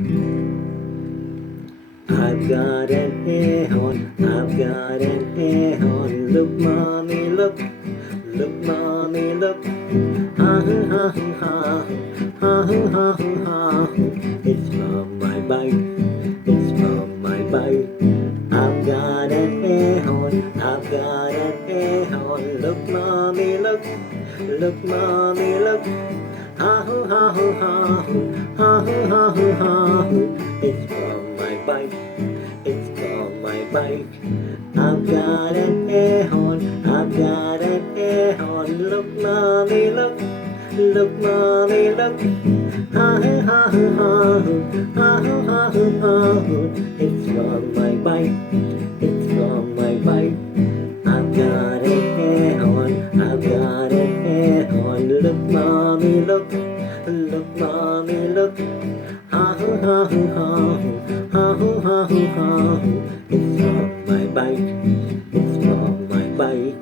I've got an air horn, I've got an air horn. Look, mommy, look, look, mommy, look. Ha ha ha ha ha ha ha. It's from my bike, it's from my bike. I've got an air horn, I've got an air horn. Look, mommy, look, look, mommy, look. Ha ha ha ha ha ha ha ha. It's from my bike, it's from my bike. I've got an air horn, I've got an air horn. Look, mommy, look, look, mommy, look. Ha ha ha ha ha ha ha. It's from my bike, it's from my bike. I've got an air horn, I've got an air horn. Look, mommy, look, look, mommy, look. Ha ha ha ha ha ha ha. It's from my bike, it's from my bike.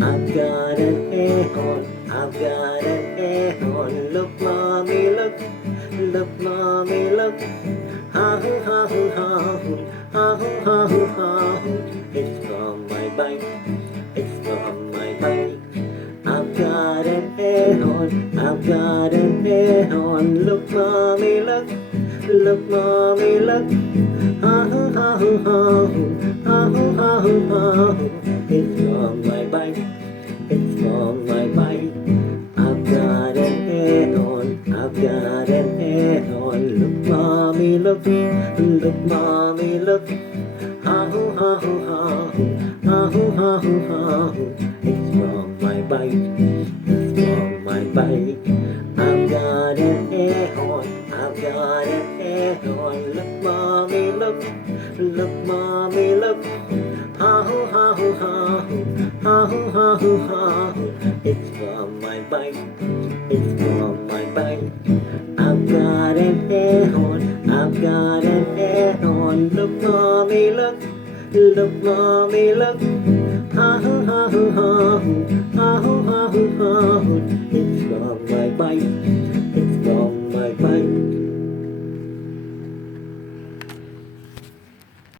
I've got an air horn, I've got an air horn. Look, mommy, look, look, mommy, look. Ha ha ha ha ha ha. It's from my bike, it's from my bike. I've got an air horn, I've got an air horn. Look, mommy, look, look, mommy, look. Ha ha ha ha ha ha. It's from my bike, it's from my bike. I've got an air horn, I've got an air horn. Look, mommy, look, look, mommy, look. Ha ha ha ha ha ha. It's from my bike, it's from my bike. I've got an air horn, I've got an air horn. Look, mommy, look, look, mommy, look. Ha ha ha ha ha. It's from my bike, it's from my bike. I've got an air horn, I've got an air horn. Look, mommy, look, look, mommy, look. Ha ha ha ha ha ha. It's from my bike.